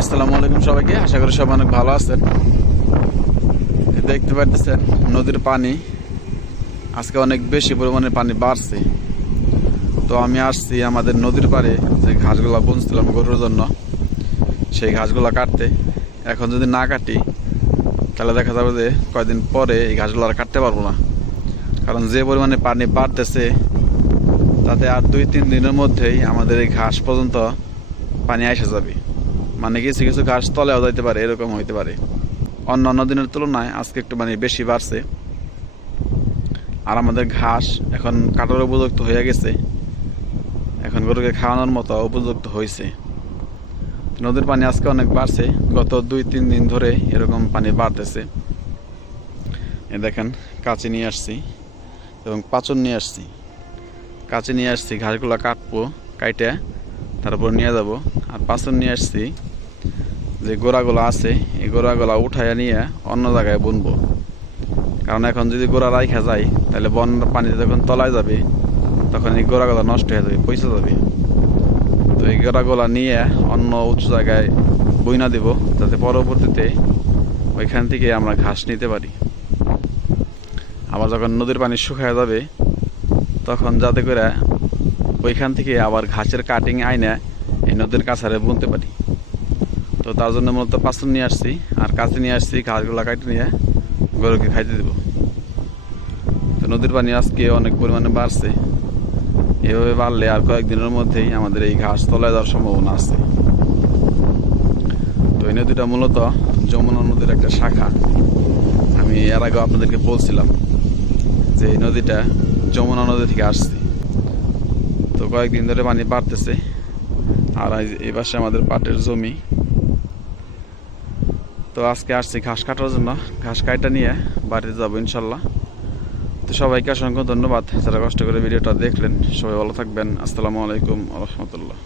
আসসালামু আলাইকুম সবাইকে। আশা করি সবাই অনেক ভালো আছেন। দেখতে পাচ্ছেন নদীর পানি আজকে অনেক বেশি পরিমাণে পানি বাড়ছে। তো আমি আসছি আমাদের নদীর পাড়ে যে ঘাসগুলা বুনছিলাম গরুর জন্য, সেই ঘাসগুলা কাটতে। এখন যদি না কাটি তাহলে দেখা যাবে যে কয়েকদিন পরে এই ঘাসগুলো আর কাটতে পারবো না, কারণ যে পরিমাণে পানি বাড়তেছে তাতে আর 2-3 দিনের মধ্যেই আমাদের এই ঘাস পর্যন্ত পানি এসে যাবে। মানে কিছু কিছু ঘাস তলেও যাইতে পারে, এরকম হইতে পারে। অন্যান্য দিনের তুলনায় আজকে একটু মানে বেশি বাড়ছে। আর আমাদের ঘাস এখন কাটার উপযুক্ত হয়ে গেছে, এখন গরুকে খাওয়ানোর মতো উপযুক্ত হয়েছে। নদীর পানি আজকে অনেক বাড়ছে, গত 2-3 দিন ধরে এরকম পানি বাড়তেছে। এ দেখেন কাঁচি নিয়ে আসছি এবং পাচন নিয়ে আসছি। কাঁচি নিয়ে আসছি, ঘাসগুলো কাটবো, কাইটে তারপর নিয়ে যাব। আর পাচন নিয়ে আসছি, যে গোড়াগুলো আছে এই গোড়াগুলো উঠাইয়া নিয়ে অন্য জায়গায় বুনবো। কারণ এখন যদি গোড়া রাইখা যায় তাহলে বন্যার পানিতে যখন তলায় যাবে তখন এই গোড়াগুলো নষ্ট হয়ে যাবে, পয়সা যাবে। তো এই গোড়াগুলো নিয়ে অন্য উঁচু জায়গায় বইনা দিব, যাতে পরবর্তীতে ওইখান থেকে আমরা ঘাস নিতে পারি। আবার যখন নদীর পানি শুকায় যাবে তখন যাতে করে ওইখান থেকে আবার ঘাসের কাটিং আইনে এই নদীর কাছারে বুনতে পারি। তো তার জন্য মূলত পাচন নিয়ে আসছি আর কাছে নিয়ে আসছি, ঘাসগুলো কাটে নিয়ে গরুকে খাইতে দেব। তো নদীর পানি আজকে অনেক পরিমাণে বাড়ছে, এভাবে বাড়লে আর কয়েকদিনের মধ্যেই আমাদের এই ঘাস তলায় যাওয়ার সম্ভাবনা আছে। তো এই নদীটা মূলত যমুনা নদীর একটা শাখা। আমি এর আগেও আপনাদেরকে বলছিলাম যে এই নদীটা যমুনা নদী থেকে আসছে। তো কয়েকদিন ধরে পানি বাড়তেছে। আর এই পাশে আমাদের পাটের জমি। তো আজকে আসছি ঘাস কাটার জন্য, ঘাস কাটা নিয়ে বাড়িতে যাবো ইনশাল্লাহ। তো সবাইকে অসংখ্য ধন্যবাদ যারা কষ্ট করে ভিডিওটা দেখলেন। সবাই ভালো থাকবেন। আসসালামু আলাইকুম ওয়া রাহমাতুল্লাহ।